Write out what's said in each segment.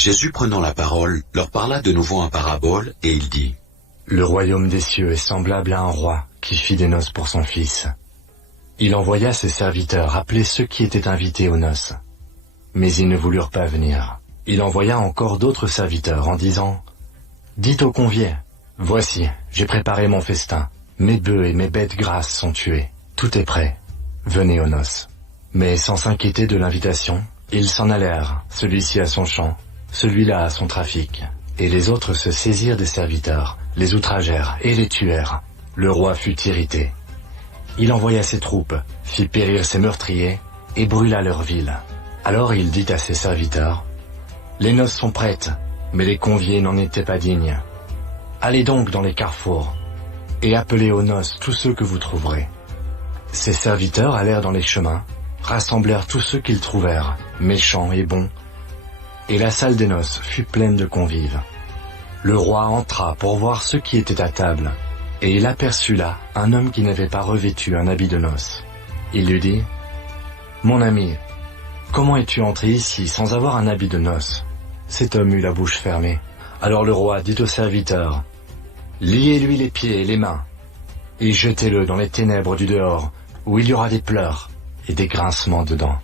Jésus prenant la parole, leur parla de nouveau en parabole, et il dit: Le royaume des cieux est semblable à un roi qui fit des noces pour son fils. Il envoya ses serviteurs appeler ceux qui étaient invités aux noces. Mais ils ne voulurent pas venir. Il envoya encore d'autres serviteurs en disant: Dites aux conviés, voici, j'ai préparé mon festin. Mes bœufs et mes bêtes grasses sont tués. Tout est prêt. Venez aux noces. Mais sans s'inquiéter de l'invitation, ils s'en allèrent, celui-ci à son champ, celui-là à son trafic. Et les autres se saisirent des serviteurs, les outragèrent et les tuèrent. Le roi fut irrité. Il envoya ses troupes, fit périr ses meurtriers et brûla leur ville. Alors il dit à ses serviteurs: Les noces sont prêtes, mais les conviés n'en étaient pas dignes. Allez donc dans les carrefours et appelez aux noces tous ceux que vous trouverez. Ses serviteurs allèrent dans les chemins, rassemblèrent tous ceux qu'ils trouvèrent, méchants et bons, et la salle des noces fut pleine de convives. Le roi entra pour voir ceux qui étaient à table, et il aperçut là un homme qui n'avait pas revêtu un habit de noces. Il lui dit: Mon ami, comment es-tu entré ici sans avoir un habit de noces? Cet homme eut la bouche fermée. Alors le roi dit aux serviteurs: Liez-lui les pieds et les mains, et jetez-le dans les ténèbres du dehors, où il y aura des pleurs et des grincements de dents.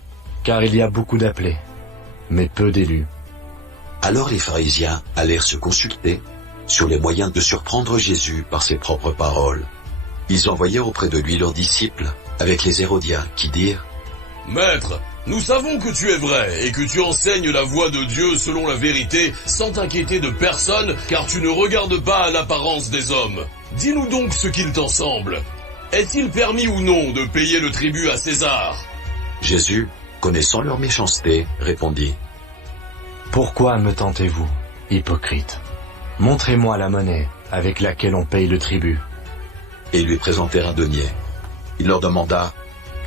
Car il y a beaucoup d'appelés, mais peu d'élus. Alors les pharisiens allèrent se consulter sur les moyens de surprendre Jésus par ses propres paroles. Ils envoyèrent auprès de lui leurs disciples, avec les Hérodiens, qui dirent: Maître, nous savons que tu es vrai et que tu enseignes la voie de Dieu selon la vérité, sans t'inquiéter de personne, car tu ne regardes pas à l'apparence des hommes. Dis-nous donc ce qu'il t'en semble. Est-il permis ou non de payer le tribut à César? Jésus, connaissant leur méchanceté, répondit: Pourquoi me tentez-vous, hypocrite? Montrez-moi la monnaie avec laquelle on paye le tribut. Et ils lui présentèrent un denier. Il leur demanda: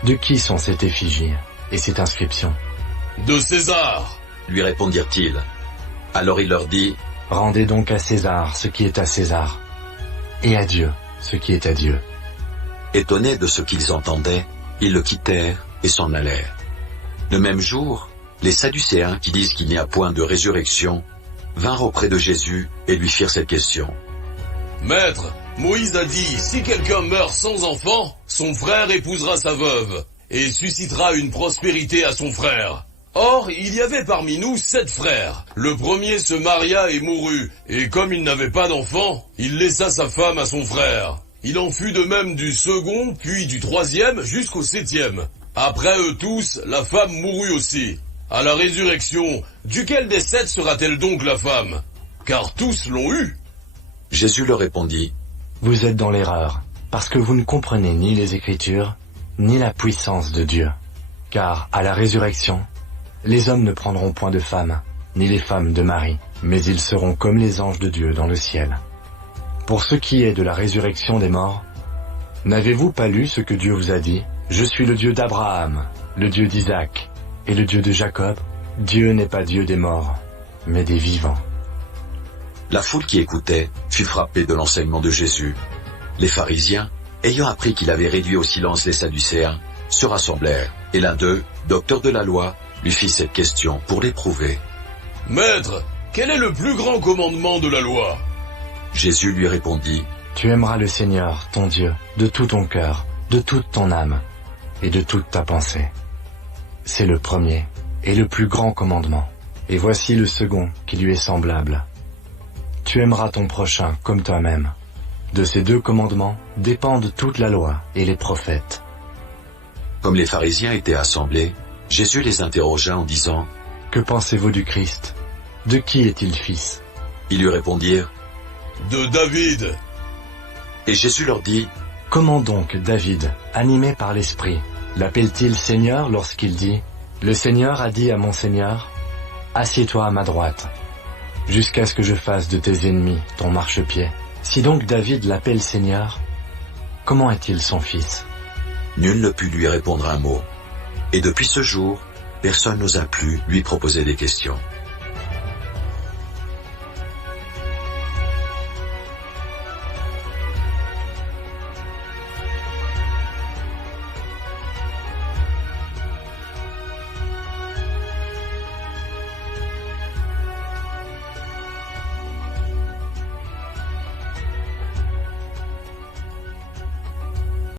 De qui sont cette effigie et cette inscription? De César, lui répondirent-ils. Alors il leur dit: Rendez donc à César ce qui est à César, et à Dieu ce qui est à Dieu. Étonnés de ce qu'ils entendaient, ils le quittèrent et s'en allèrent. Le même jour, les Sadducéens, qui disent qu'il n'y a point de résurrection, vinrent auprès de Jésus et lui firent cette question. Maître, Moïse a dit, si quelqu'un meurt sans enfant, son frère épousera sa veuve, et suscitera une prospérité à son frère. Or, il y avait parmi nous 7 frères. Le premier se maria et mourut, et comme il n'avait pas d'enfant, il laissa sa femme à son frère. Il en fut de même du second, puis du troisième, jusqu'au 7e. Après eux tous, la femme mourut aussi. À la résurrection, duquel des 7 sera-t-elle donc la femme? Car tous l'ont eue. Jésus leur répondit: Vous êtes dans l'erreur, parce que vous ne comprenez ni les Écritures, ni la puissance de Dieu. Car, à la résurrection, les hommes ne prendront point de femmes, ni les femmes de mari, mais ils seront comme les anges de Dieu dans le ciel. Pour ce qui est de la résurrection des morts, n'avez-vous pas lu ce que Dieu vous a dit? Je suis le Dieu d'Abraham, le Dieu d'Isaac, et le Dieu de Jacob. Dieu n'est pas Dieu des morts, mais des vivants. La foule qui écoutait fut frappée de l'enseignement de Jésus. Les pharisiens, ayant appris qu'il avait réduit au silence les Sadducéens, se rassemblèrent, et l'un d'eux, docteur de la loi, lui fit cette question pour l'éprouver. Maître, quel est le plus grand commandement de la loi? Jésus lui répondit: Tu aimeras le Seigneur, ton Dieu, de tout ton cœur, de toute ton âme, et de toute ta pensée. C'est le premier et le plus grand commandement. Et voici le second qui lui est semblable. Tu aimeras ton prochain comme toi-même. De ces 2 commandements dépendent toute la loi et les prophètes. Comme les pharisiens étaient assemblés, Jésus les interrogea en disant: Que pensez-vous du Christ? De qui est-il fils? Ils lui répondirent: De David. Et Jésus leur dit: Comment donc David, animé par l'Esprit, l'appelle-t-il Seigneur lorsqu'il dit: Le Seigneur a dit à mon Seigneur, assieds-toi à ma droite, jusqu'à ce que je fasse de tes ennemis ton marchepied. Si donc David l'appelle Seigneur, comment est-il son fils? Nul ne put lui répondre un mot. Et depuis ce jour, personne n'osa plus lui proposer des questions.